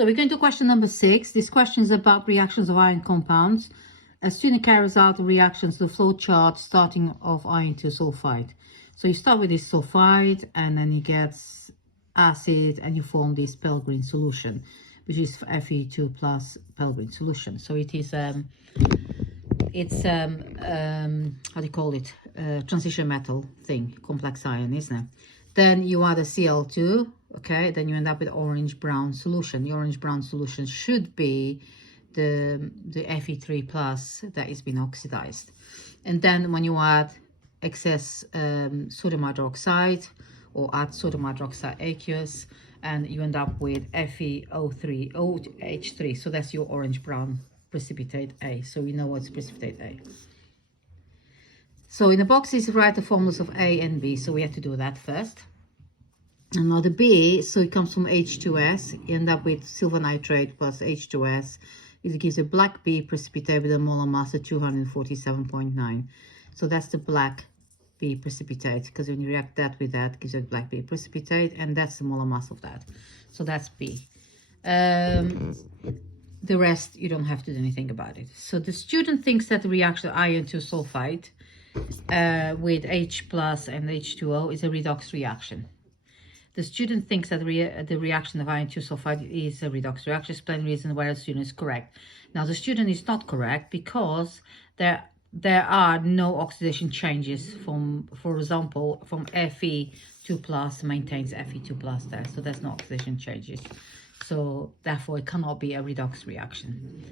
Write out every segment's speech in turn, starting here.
So we're going to question number 6. This question is about reactions of iron compounds. A student carries out the reactions to the flow chart starting of iron to sulfide. So you start with this sulfide and then you get acid and you form this pale green solution, which is Fe2 plus pale green solution. So it is how do you call it, transition metal thing, complex ion, isn't it? Then you add a Cl2, okay, then you end up with orange brown solution. The orange brown solution should be the Fe3 plus that is been oxidized. And then when you add excess sodium hydroxide or add sodium hydroxide aqueous, and you end up with FeO3 OH3. So that's your orange brown precipitate A. So we know what's precipitate A. So in the boxes, write the formulas of A and B. So we have to do that first. And now the B, so it comes from H2S. You end up with silver nitrate plus H2S. It gives a black B precipitate with a molar mass of 247.9. So that's the black B precipitate, because when you react that with that, it gives you a black B precipitate, and that's the molar mass of that. So that's B. The rest, you don't have to do anything about it. So the student thinks that the reaction of iron to sulfide with H plus and H2O is a redox reaction. The student thinks that the reaction of iron to sulfide is a redox reaction. Explain the reason why the student is correct. Now the student is not correct because there are no oxidation changes from, for example, from Fe2 plus maintains Fe2 plus there. So there's no oxidation changes. So therefore it cannot be a redox reaction.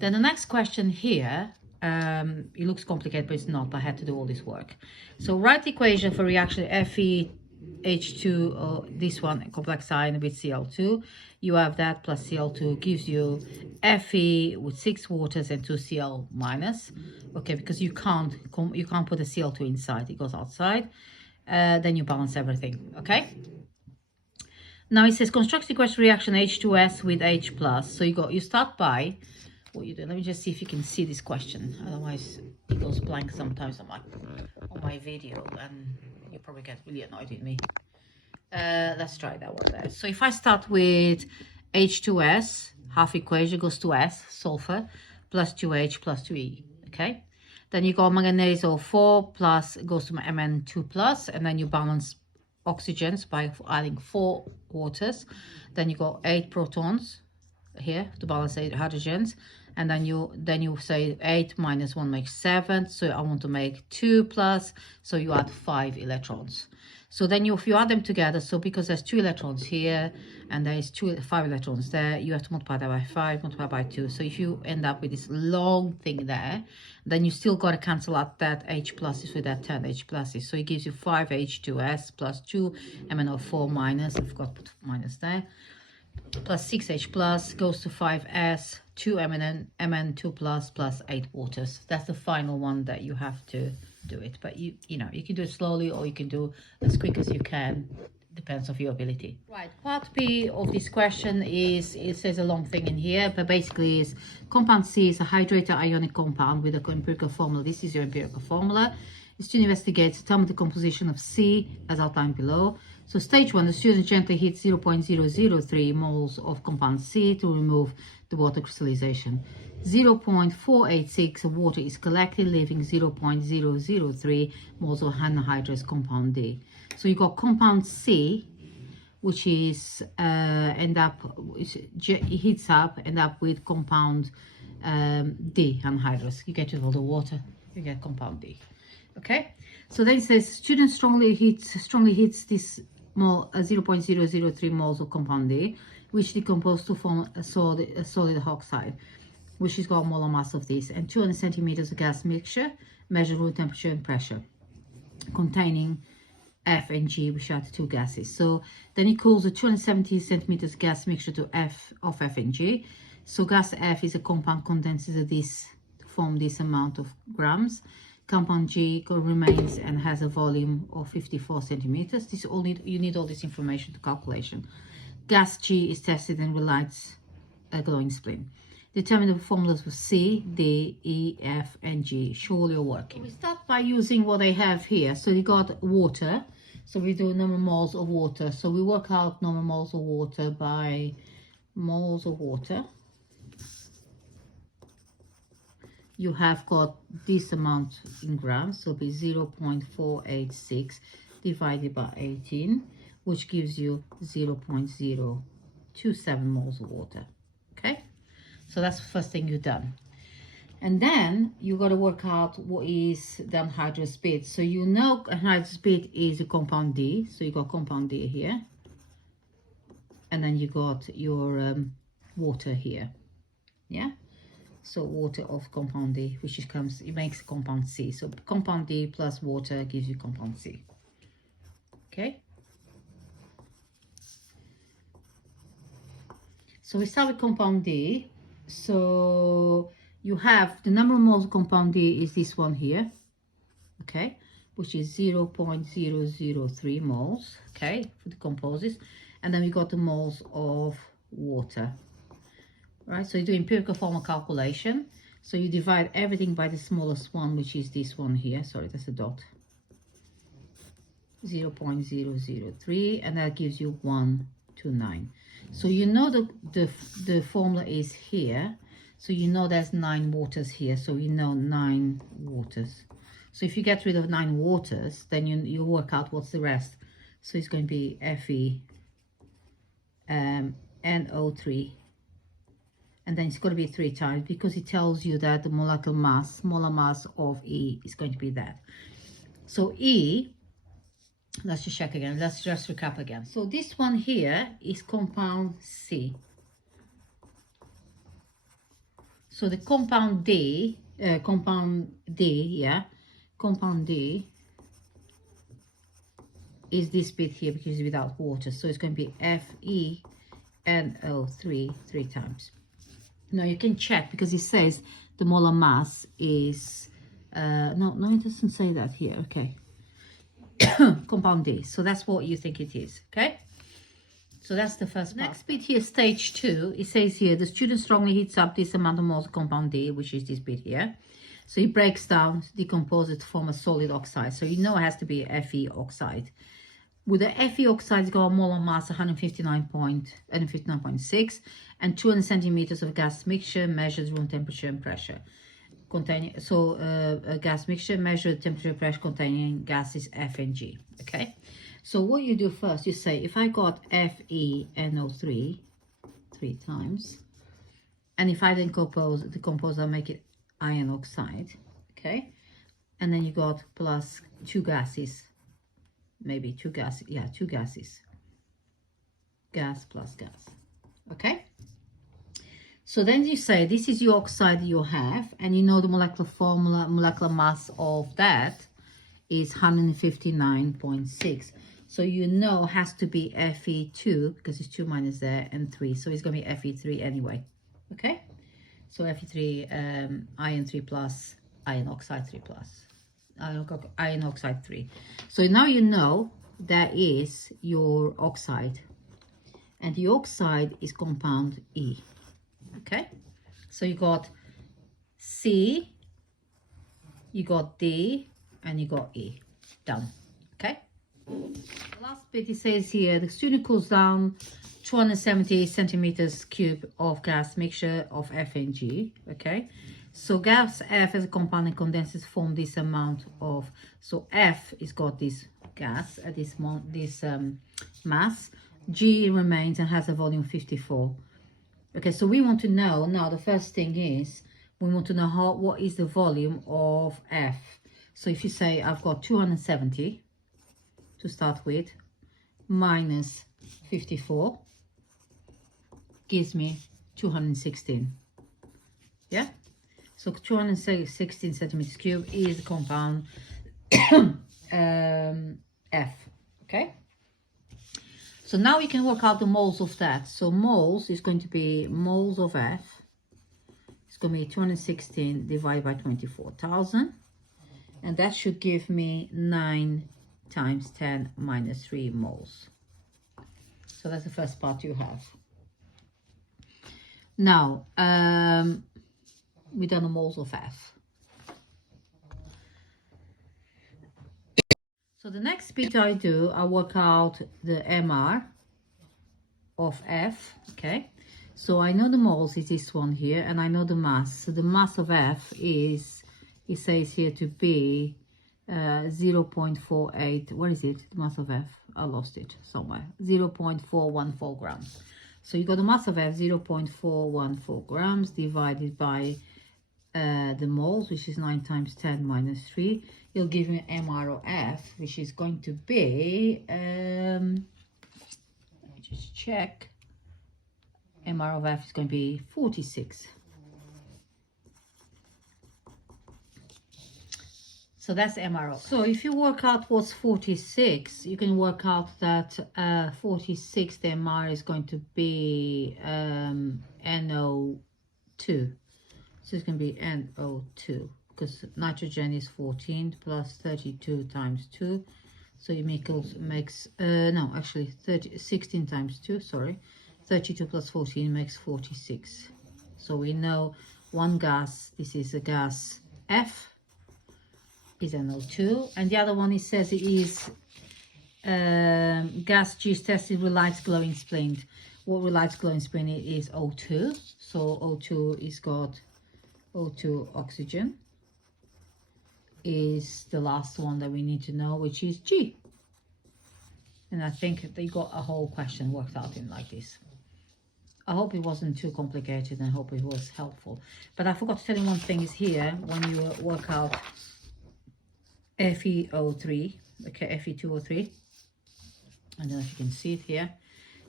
Then the next question here, it looks complicated, but it's not. But I had to do all this work. So write the equation for reaction FeH2, or this one, complex ion with Cl2. You have that plus Cl2 gives you Fe with 6 waters and 2 Cl minus. Okay, because you can't put a Cl2 inside, it goes outside. Then you balance everything. Okay. Now it says construct sequential reaction H2S with H plus. So you start by what you do. Let me just see if you can see this question. Otherwise it goes blank sometimes on my video and you probably get really annoyed with me. Let's try that one there. So if I start with H2S, half equation goes to S, sulfur, plus 2H plus 2E. Okay. Then you go manganese O4 plus goes to Mn2 plus, and then you balance oxygens by adding 4 waters. Then you got 8 protons here to balance 8 hydrogens, and then you say 8 minus 1 makes 7. So I want to make 2 plus, so you add 5 electrons. So then if you add them together, so because there's 2 electrons here and there's 5 electrons there, you have to multiply that by 5, multiply by 2. So if you end up with this long thing there, then you still got to cancel out that H pluses with that 10 H pluses. So it gives you 5H2S plus 2 MnO4 minus, I forgot to put minus there, plus 6H plus goes to 5S, 2 Mn2 plus 8 waters. That's the final one that you have to do it. But you know, you can do it slowly or you can do as quick as you can. Depends on your ability. Right, part B of this question is, it says a long thing in here, but basically is compound C is a hydrated ionic compound with a empirical formula. This is your empirical formula. The student investigates, determine the composition of C as outlined below. So stage 1, the student gently heats 0.003 moles of compound C to remove the water crystallization. 0.486 of water is collected, leaving 0.003 moles of anhydrous compound D. So you got compound C, which is heats up, end up with compound D, anhydrous. You get it all the water, you get compound D. Okay, so then it says student strongly heats this 0.003 moles of compound D, which decompose to form a solid oxide, which has got a molar mass of this, and 200 centimeters of gas mixture, measured room temperature and pressure, containing F and G, which are the 2 gases. So then he calls the 270 centimeters gas mixture to F and G. So gas F is a compound condenses of this to form this amount of grams. Compound G remains and has a volume of 54 centimeters. This you need all this information to calculation. Gas G is tested and relights a glowing splint. Determine the formulas for C, D, E, F, and G. Surely you're working. We start by using what I have here. So you got water. So we do number of moles of water. So we work out number of moles of water by moles of water. You have got this amount in grams, so it'll be 0.486 divided by 18, which gives you 0.027 moles of water. Okay, so that's the first thing you've done. And then you got to work out what is the anhydrous speed. So you know anhydrous speed is a compound D, so you got compound D here, and then you got your water here. Yeah, so water of compound D, which it makes compound C. So compound D plus water gives you compound C. Okay, so we start with compound D. So you have the number of moles of compound D is this one here, okay, which is 0.003 moles, okay, for the composites. And then we got the moles of water. Right, so you do empirical formula calculation. So you divide everything by the smallest one, which is this one here. Sorry, that's a dot. 0.003, and that gives you 129. So you know the formula is here. So you know there's 9 waters here. So you know 9 waters. So if you get rid of 9 waters, then you work out what's the rest. So it's going to be Fe NO3. And then it's going to be 3 times, because it tells you that the molecular mass, molar mass of E is going to be that. So E, let's just check again. Let's just recap again. So this one here is compound C. So the compound D, yeah, compound D is this bit here because it's without water. So it's going to be FeNO3 3 times. Now you can check, because it says the molar mass is, no, it doesn't say that here, okay. Compound D, so that's what you think it is, okay? So that's the first part. Next bit here, stage 2, it says here, the student strongly heats up this amount of moles of compound D, which is this bit here. So it breaks down, decomposes to form a solid oxide. So you know it has to be Fe oxide. With the Fe oxides got a molar mass 159.6 and 200 centimeters of gas mixture, measured room temperature and pressure. Containing, so a gas mixture, measured temperature and pressure containing gases F and G. Okay, so what you do first, you say, if I got FeNO3 3 times, and if I then decompose, I'll make it iron oxide. Okay, and then you got plus 2 gases. Maybe 2 gases, yeah, 2 gases, gas plus gas. Okay, so then you say this is your oxide you have, and you know the molecular mass of that is 159.6. So you know has to be Fe2, because it's 2 minus there, and 3, so it's going to be Fe3 anyway. Okay, so Fe3, iron 3 plus, iron oxide 3 plus. Iron oxide 3. So now you know that is your oxide, and the oxide is compound E. Okay, so you got C, you got D, and you got E. Done. Okay, the last bit, it says here, the student cools down 270 centimeters cube of gas mixture of F and G. Okay, so gas F as a compound and condenses form this amount of, so F is got this gas at this mass, G remains and has a volume 54. Okay, so we want to know now, the first thing is we want to know what is the volume of F. So if you say I've got 270 to start with, minus 54 gives me 216. Yeah, so 216 centimeters cube is the compound F. Okay, so now we can work out the moles of that. So moles is going to be moles of F. It's going to be 216 divided by 24,000, and that should give me 9 times 10 minus 3 moles. So that's the first part you have. Now, we've done the moles of F. So the next bit I do, I work out the MR of F, okay? So I know the moles is this one here, and I know the mass. So the mass of F is, it says here to be 0.48. Where is it? The mass of F. I lost it somewhere. 0.414 grams. So you got the mass of F 0.414 grams divided by the moles, which is 9 times 10 minus 3. You'll give me MR of F, which is going to be, let me just check. MR of F is going to be 46. So that's MR of F. So if you work out what's 46, you can work out that 46, the MR is going to be NO2. So it's going to be NO2 because nitrogen is 14 plus 32 times 2. So it makes, no, actually 16 times 2, sorry. 32 plus 14 makes 46. So we know one gas, this is a gas F, is NO2. And the other one, it says it is gas juice tested with light glowing splint. What relights glowing splint is O2. So O2 is got O2 oxygen is the last one that we need to know, which is G. And I think they got a whole question worked out in like this. I hope it wasn't too complicated and I hope it was helpful. But I forgot to tell you one thing is here, when you work out FeO3, okay, Fe2O3, I don't know if you can see it here.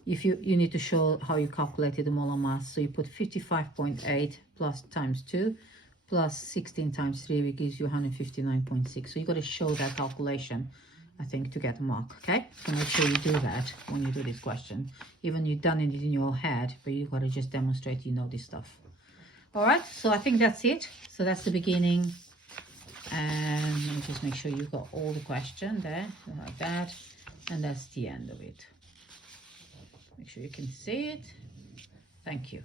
If you need to show how you calculated the molar mass. So you put 55.8 plus times 2 plus 16 times 3, which gives you 159.6. So you got to show that calculation, I think, to get a mark, okay? So make sure you do that when you do this question. Even you've done it in your head, but you got to just demonstrate you know this stuff. All right, so I think that's it. So that's the beginning. And let me just make sure you've got all the question there, like that. And that's the end of it. Make sure you can see it. Thank you.